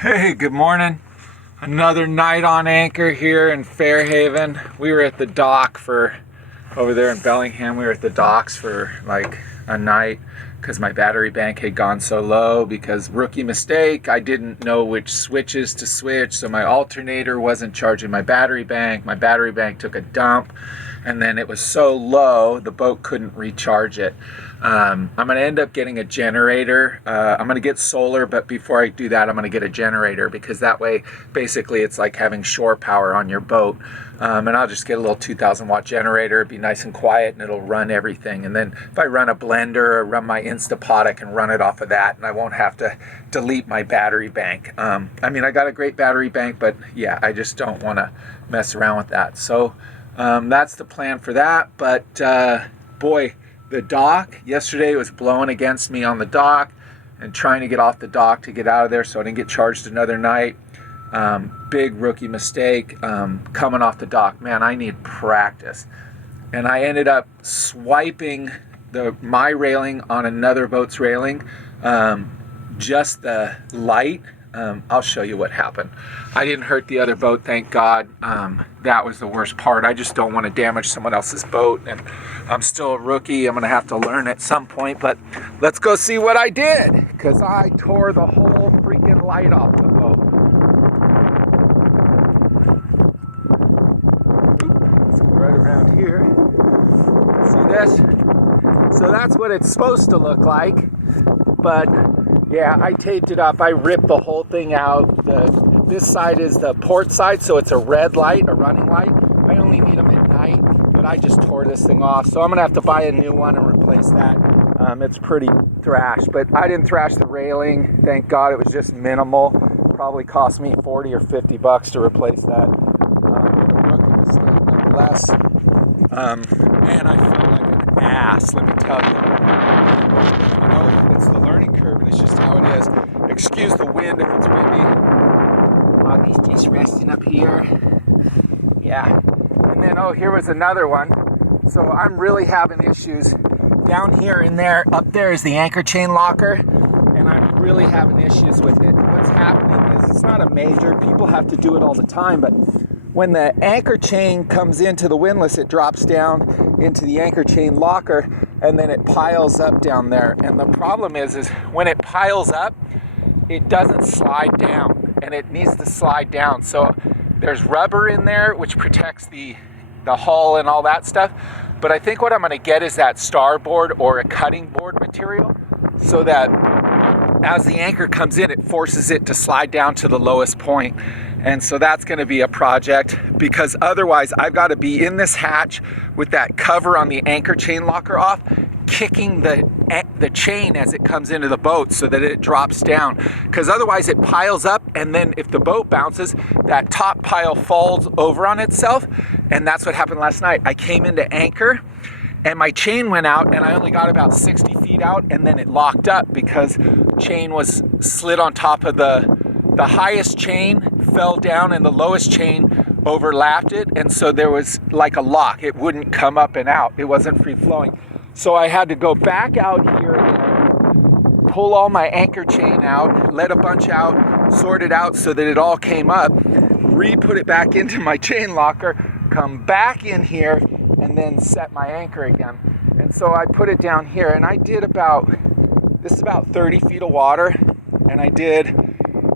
Hey, good morning. Another night on anchor here in Fairhaven. We were at the dock over there in Bellingham. We were at the docks for like a night because my battery bank had gone so low because rookie mistake. I didn't know which switches to switch, so my alternator wasn't charging my battery bank. My battery bank took a dump, and then it was so low the boat couldn't recharge it. I'm going to end up getting a generator. I'm going to get solar, but before I do that, I'm going to get a generator because that way, basically, it's like having shore power on your boat. And I'll just get a little 2,000 watt generator. It'll be nice and quiet, and it'll run everything. And then if I run a blender or run my Instapot, I can run it off of that, and I won't have to delete my battery bank. I mean, I got a great battery bank, but yeah, I just don't want to mess around with that. So that's the plan for that. But boy, the dock yesterday was blowing against me on the dock and trying to get off the dock to get out of there so I didn't get charged another night. Big rookie mistake coming off the dock. Man, I need practice. And I ended up swiping my railing on another boat's railing, just the light. I'll show you what happened. I didn't hurt the other boat, thank God. That was the worst part. I just don't want to damage someone else's boat, and I'm still a rookie. I'm going to have to learn at some point, but let's go see what I did, because I tore the whole freaking light off the boat. Let's go right around here. See this? So that's what it's supposed to look like, but yeah, I taped it up. I ripped the whole thing out. This side is the port side, so it's a red light, a running light. I only need them at night, but I just tore this thing off. So I'm going to have to buy a new one and replace that. It's pretty thrashed, but I didn't thrash the railing. Thank God, it was just minimal. Probably cost me 40 or 50 bucks to replace that. A rookie mistake nonetheless. Man, I felt like an ass, let me tell you. You know, it's the learning curve, and it's just how it is. Excuse the wind if it's windy. Augie's just resting up here. Yeah. And then, here was another one. So I'm really having issues down here and there. Up there is the anchor chain locker, and I'm really having issues with it. What's happening is it's not a major. People have to do it all the time, but when the anchor chain comes into the windlass, it drops down into the anchor chain locker, and then it piles up down there. And the problem is when it piles up, it doesn't slide down, and it needs to slide down. So there's rubber in there, which protects the hull and all that stuff. But I think what I'm gonna get is that starboard or a cutting board material, so that as the anchor comes in, it forces it to slide down to the lowest point. And so that's going to be a project, because otherwise I've got to be in this hatch with that cover on the anchor chain locker off, kicking the chain as it comes into the boat so that it drops down, because otherwise it piles up, and then if the boat bounces, that top pile falls over on itself. And that's what happened last night. I came into anchor and my chain went out, and I only got about 60 feet out, and then it locked up because chain was slid on top of the highest chain fell down, and the lowest chain overlapped it, and so there was like a lock. It wouldn't come up and out. It wasn't free flowing. So I had to go back out here again, pull all my anchor chain out, let a bunch out, sort it out so that it all came up, re-put it back into my chain locker, come back in here, and then set my anchor again. And so I put it down here, and I did this is about 30 feet of water, and I did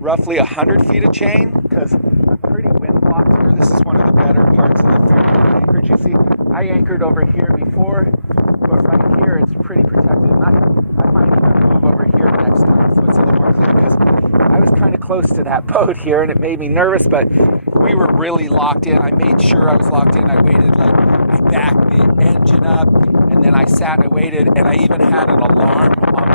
roughly 100 feet of chain, because I'm pretty wind blocked here. This is one of the better parts of the Fairhaven anchorage. You see, I anchored over here before, but right here it's pretty protected. And I might even move over here next time so it's a little more clear, because I was kind of close to that boat here, and it made me nervous, but we were really locked in. I made sure I was locked in. I waited, I backed the engine up, and then I sat and I waited, and I even had an alarm on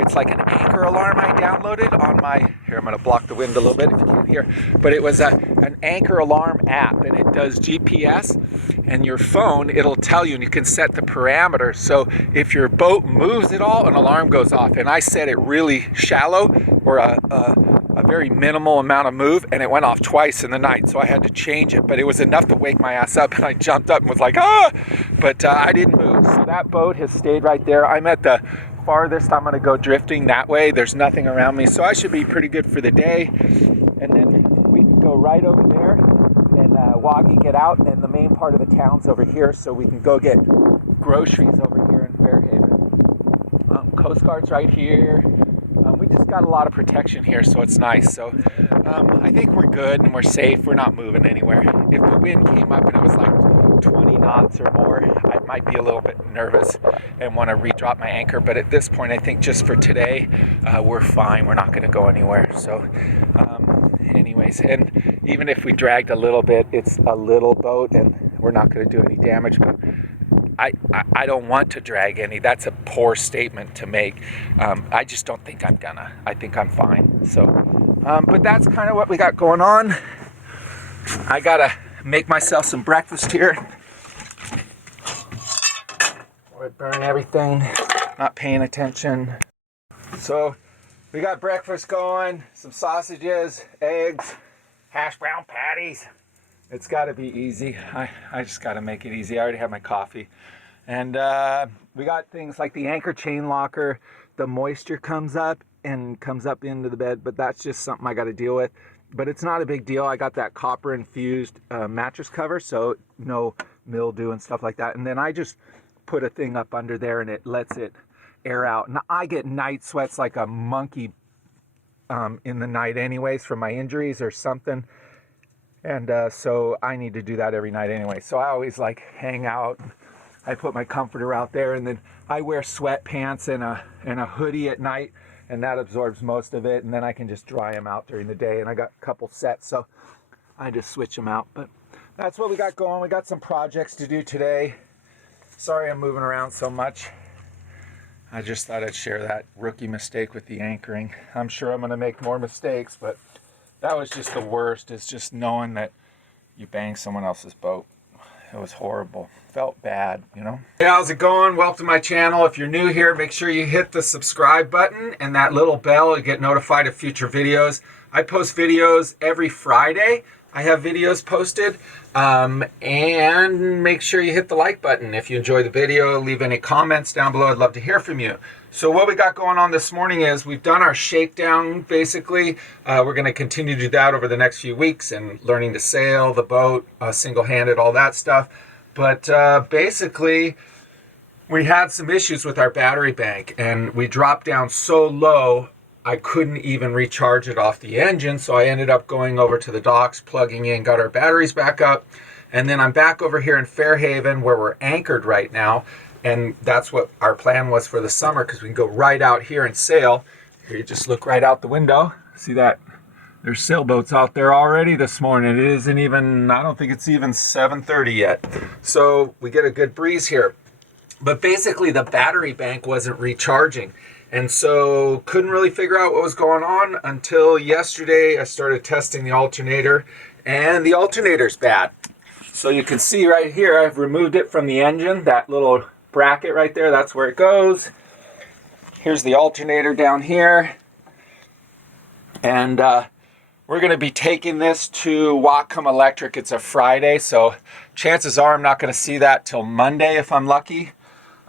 it's like an anchor alarm I downloaded on here I'm going to block the wind a little bit if you can't hear, but it was an anchor alarm app, and it does GPS, and your phone, it'll tell you, and you can set the parameters. So if your boat moves at all, an alarm goes off, and I set it really shallow, or a very minimal amount of move, and it went off twice in the night, so I had to change it, but it was enough to wake my ass up, and I jumped up and was like, ah, but I didn't move. So that boat has stayed right there. I'm at the farthest I'm gonna go drifting that way. There's nothing around me, so I should be pretty good for the day. And then we can go right over there and Wagi get out, and the main part of the town's over here, so we can go get groceries over here in Fairhaven. Coast Guard's right here. We just got a lot of protection here, so it's nice. So I think we're good and we're safe. We're not moving anywhere. If the wind came up and it was like 20 knots or more, I might be a little bit nervous and want to redrop my anchor. But at this point, I think just for today, we're fine. We're not going to go anywhere. So anyways, and even if we dragged a little bit, it's a little boat and we're not going to do any damage. But I don't want to drag any. That's a poor statement to make. I just don't think I'm gonna. I think I'm fine. So, but that's kind of what we got going on. I gotta make myself some breakfast here. I burn everything, not paying attention. So we got breakfast going, some sausages, eggs, hash brown patties. It's got to be easy. I just got to make it easy. I already have my coffee. And we got things like the anchor chain locker. The moisture comes up into the bed, but that's just something I got to deal with. But it's not a big deal. I got that copper infused mattress cover, so no mildew and stuff like that. And then I just put a thing up under there and it lets it air out. And I get night sweats like a monkey in the night anyways from my injuries or something. And so I need to do that every night anyway. So I always like hang out. I put my comforter out there, and then I wear sweatpants and a hoodie at night, and that absorbs most of it. And then I can just dry them out during the day. And I got a couple sets, so I just switch them out. But that's what we got going. We got some projects to do today. Sorry I'm moving around so much. I just thought I'd share that rookie mistake with the anchoring. I'm sure I'm going to make more mistakes, but that was just the worst. It's just knowing that you banged someone else's boat. It was horrible. Felt bad, you know? Hey, how's it going? Welcome to my channel. If you're new here, make sure you hit the subscribe button and that little bell to get notified of future videos. I post videos every Friday. I have videos posted. And make sure you hit the like button. If you enjoy the video, leave any comments down below. I'd love to hear from you. So what we got going on this morning is we've done our shakedown, basically. We're going to continue to do that over the next few weeks and learning to sail the boat, single-handed, all that stuff. But basically, we had some issues with our battery bank, and we dropped down so low, I couldn't even recharge it off the engine. So I ended up going over to the docks, plugging in, got our batteries back up. And then I'm back over here in Fairhaven where we're anchored right now. And that's what our plan was for the summer, because we can go right out here and sail. Here, you just look right out the window. See that? There's sailboats out there already this morning. It isn't even, I don't think it's even 7:30 yet. So we get a good breeze here. But basically the battery bank wasn't recharging. And so couldn't really figure out what was going on until yesterday. I started testing the alternator, and the alternator's bad. So you can see right here, I've removed it from the engine, that little bracket right there, that's where it goes. Here's the alternator down here. And we're going to be taking this to Whatcom Electric. It's a Friday, so chances are I'm not going to see that till Monday if I'm lucky.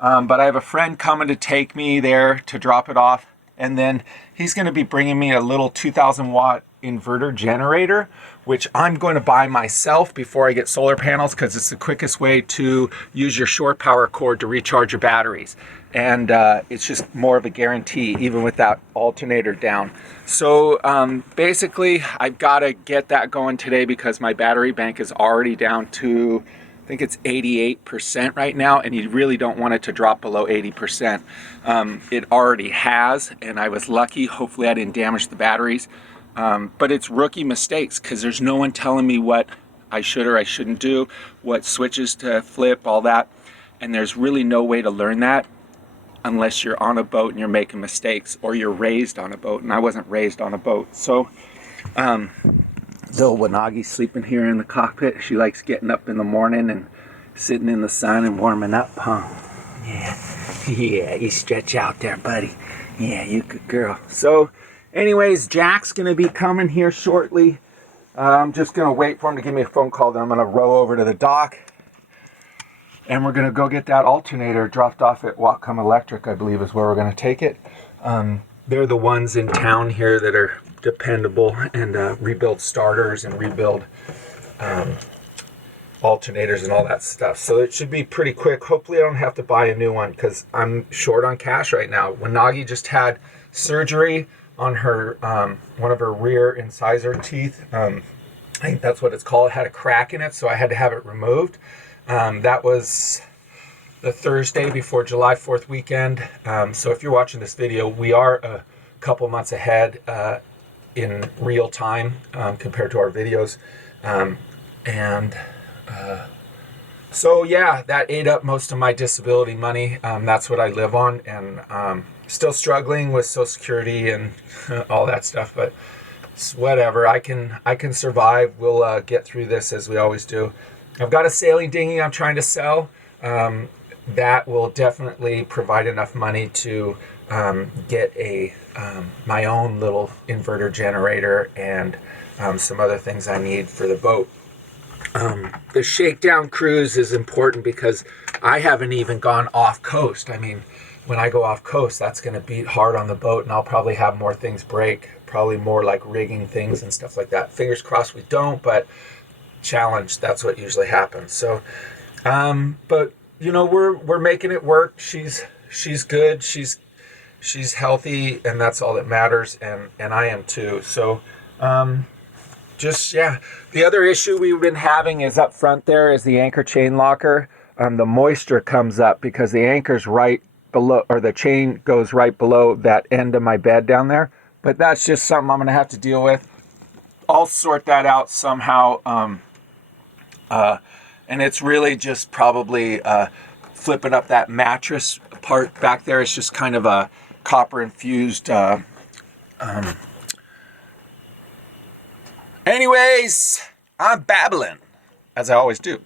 But I have a friend coming to take me there to drop it off. And then he's going to be bringing me a little 2,000 watt inverter generator, which I'm going to buy myself before I get solar panels, because it's the quickest way to use your shore power cord to recharge your batteries. And it's just more of a guarantee, even with that alternator down. So basically, I've got to get that going today because my battery bank is already down to, I think it's 88% right now, and you really don't want it to drop below 80%. It already has, and I was lucky. Hopefully I didn't damage the batteries. But it's rookie mistakes, because there's no one telling me what I should or I shouldn't do, what switches to flip, all that. And there's really no way to learn that unless you're on a boat and you're making mistakes, or you're raised on a boat, and I wasn't raised on a boat. So little Wanagi's sleeping here in the cockpit. She likes getting up in the morning and sitting in the sun and warming up, huh? Yeah, you stretch out there, buddy. Yeah, you good girl. So anyways, Jack's gonna be coming here shortly. I'm just gonna wait for him to give me a phone call, then I'm gonna row over to the dock and we're going to go get that alternator dropped off at Whatcom Electric, I believe is where we're going to take it. They're the ones in town here that are dependable and rebuild starters and rebuild alternators and all that stuff. So it should be pretty quick. Hopefully I don't have to buy a new one because I'm short on cash right now. Wanagi just had surgery on her one of her rear incisor teeth. I think that's what it's called. It had a crack in it, so I had to have it removed. That was the Thursday before July 4th weekend. So if you're watching this video, we are a couple months ahead in real time compared to our videos. So yeah, that ate up most of my disability money. That's what I live on, and still struggling with Social Security and all that stuff, but it's whatever. I can survive. We'll get through this as we always do. I've got a sailing dinghy I'm trying to sell. That will definitely provide enough money to get a my own little inverter generator and some other things I need for the boat. The shakedown cruise is important because I haven't even gone off coast. I mean, when I go off coast, that's going to beat hard on the boat, and I'll probably have more things break, probably more like rigging things and stuff like that. Fingers crossed we don't, but challenge, that's what usually happens. So, but you know, we're making it work. She's good. She's healthy, and that's all that matters, and I am too. So, just, yeah. The other issue we've been having is up front there is the anchor chain locker. The moisture comes up because the anchor's right below, or the chain goes right below that end of my bed down there. But that's just something I'm going to have to deal with. I'll sort that out somehow. And it's really just probably flipping up that mattress part back there. It's just kind of a copper infused anyways, I'm babbling, as I always do.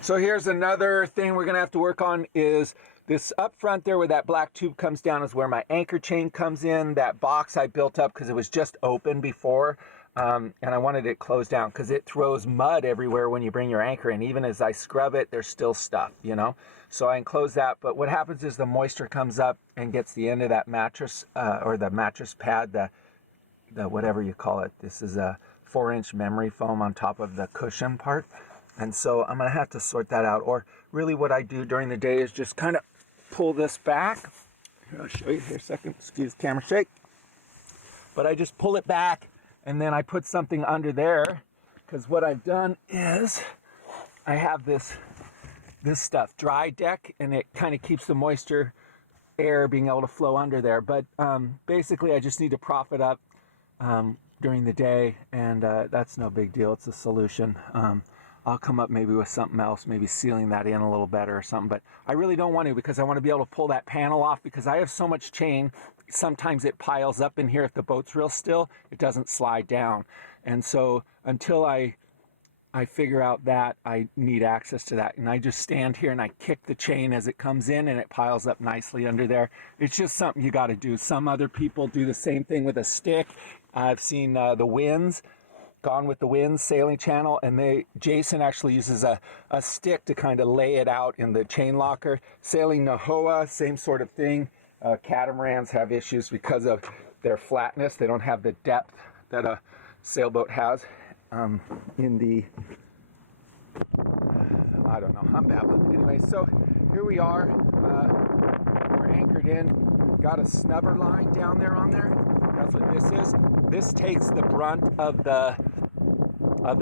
So here's another thing we're going to have to work on is this up front there where that black tube comes down is where my anchor chain comes in. That box I built up because it was just open before, and I wanted it closed down because it throws mud everywhere when you bring your anchor in. Even as I scrub it, there's still stuff, you know. So I enclose that, but what happens is the moisture comes up and gets the end of that mattress or the mattress pad, the whatever you call it. This is a 4-inch memory foam on top of the cushion part. And so I'm going to have to sort that out. Or really what I do during the day is just kind of pull this back. Here, I'll show you here a second. Excuse camera shake. But I just pull it back and then I put something under there. Because what I've done is I have this stuff, dry deck, and it kind of keeps the moisture air being able to flow under there. But basically I just need to prop it up during the day, and that's no big deal. It's a solution. I'll come up maybe with something else, maybe sealing that in a little better or something, but I really don't want to because I want to be able to pull that panel off because I have so much chain. Sometimes it piles up in here. If the boat's real still, it doesn't slide down. And so until I figure out that, I need access to that. And I just stand here and I kick the chain as it comes in and it piles up nicely under there. It's just something you got to do. Some other people do the same thing with a stick. I've seen the Winds, Gone with the Wind sailing channel, and Jason actually uses a stick to kind of lay it out in the chain locker. Sailing Nahoa, same sort of thing. Catamarans have issues because of their flatness. They don't have the depth that a sailboat has. In the, I don't know, I'm babbling. Anyway, so here we are. We're anchored in. Got a snubber line down there on there. That's what this is. This takes the brunt of the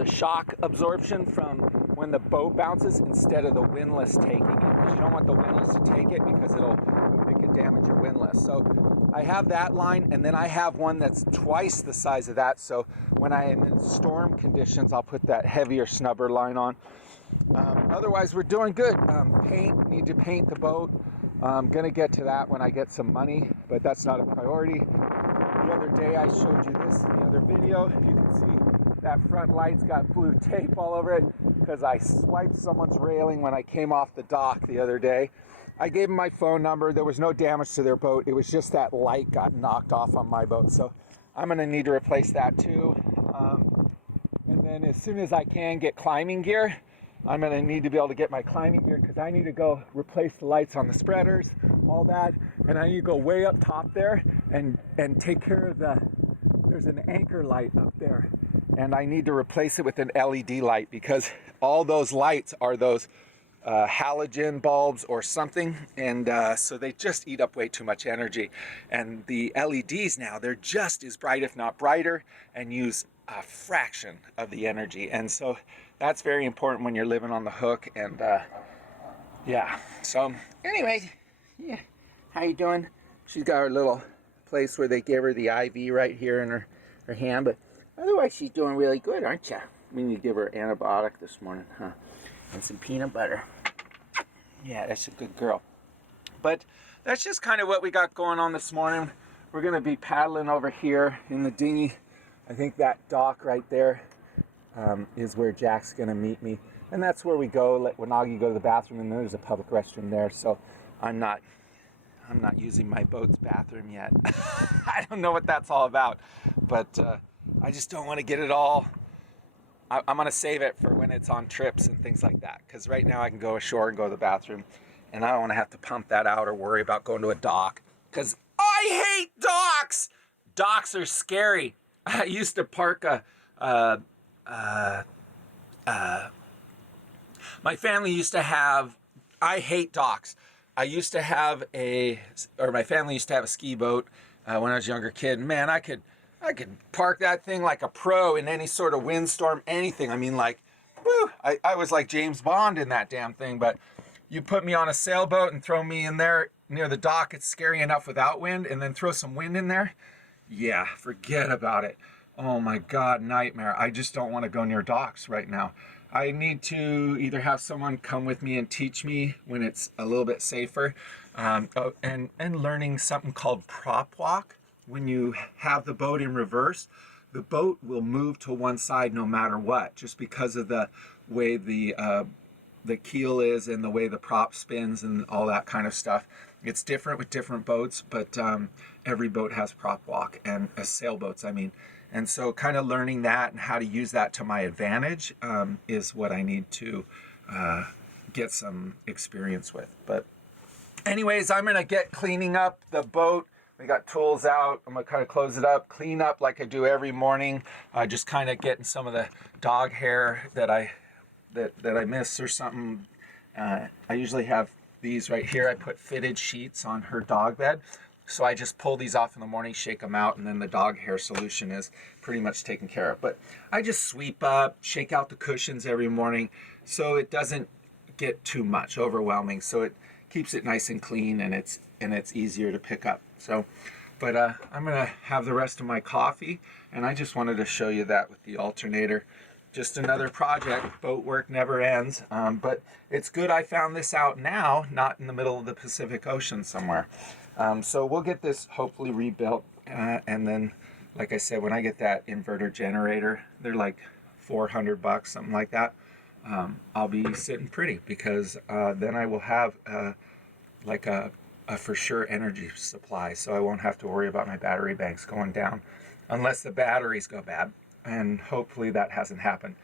shock absorption from when the boat bounces instead of the windlass taking it, because you don't want the windlass to take it because it can damage your windlass. So I have that line, and then I have one that's twice the size of that. So when I am in storm conditions, I'll put that heavier snubber line on. Otherwise, we're doing good. Need to paint the boat. I'm gonna get to that when I get some money, but that's not a priority. The other day I showed you this in the other video. You can see that front light's got blue tape all over it because I swiped someone's railing when I came off the dock the other day. I gave them my phone number. There was no damage to their boat. It was just that light got knocked off on my boat. So I'm gonna need to replace that too. And then as soon as I can get climbing gear, I'm going to need to be able to get my climbing gear because I need to go replace the lights on the spreaders, all that, and I need to go way up top there and take care of there's an anchor light up there, and I need to replace it with an LED light because all those lights are those halogen bulbs or something, and so they just eat up way too much energy. And the LEDs now, they're just as bright, if not brighter, and use a fraction of the energy. And so that's very important when you're living on the hook. And yeah, so anyway, yeah, how you doing? She's got her little place where they give her the IV right here in her hand, but otherwise she's doing really good, aren't you? We need to give her antibiotic this morning, huh? And some peanut butter. Yeah, that's a good girl. But that's just kind of what we got going on this morning. We're going to be paddling over here in the dinghy. I think that dock right there is where Jack's going to meet me. And that's where we go, let Wanagi go to the bathroom, and there's a public restroom there. So I'm not using my boat's bathroom yet. I don't know what that's all about. But I just don't want to get it all. I'm going to save it for when it's on trips and things like that. Because right now I can go ashore and go to the bathroom. And I don't want to have to pump that out or worry about going to a dock. Because I hate docks! Docks are scary. I used to park my family used to have, I hate docks. My family used to have a ski boat when I was a younger kid. Man, I could park that thing like a pro in any sort of windstorm, anything. I mean, like, woo, I was like James Bond in that damn thing. But you put me on a sailboat and throw me in there near the dock, it's scary enough without wind, and then throw some wind in there. Yeah, forget about it. Oh my God, nightmare. I just don't want to go near docks right now. I need to either have someone come with me and teach me when it's a little bit safer, and learning something called prop walk. When you have the boat in reverse, the boat will move to one side no matter what, just because of the way the keel is and the way the prop spins and all that kind of stuff. It's different with different boats, but every boat has prop walk, and sailboats, I mean. And so kind of learning that and how to use that to my advantage is what I need to get some experience with. But anyways, I'm going to get cleaning up the boat. We got tools out. I'm going to kind of close it up, clean up like I do every morning, just kind of getting some of the dog hair that I miss or something. I usually have these right here. I put fitted sheets on her dog bed. So I just pull these off in the morning, shake them out, and then the dog hair solution is pretty much taken care of. But I just sweep up, shake out the cushions every morning so it doesn't get too much overwhelming. So it keeps it nice and clean, and it's easier to pick up. So, but I'm gonna have the rest of my coffee, and I just wanted to show you that with the alternator. Just another project. Boat work never ends. But it's good I found this out now, not in the middle of the Pacific Ocean somewhere. So we'll get this hopefully rebuilt. And then, like I said, when I get that inverter generator, they're like $400, something like that. I'll be sitting pretty because then I will have like a for sure energy supply. So I won't have to worry about my battery banks going down unless the batteries go bad. And hopefully that hasn't happened.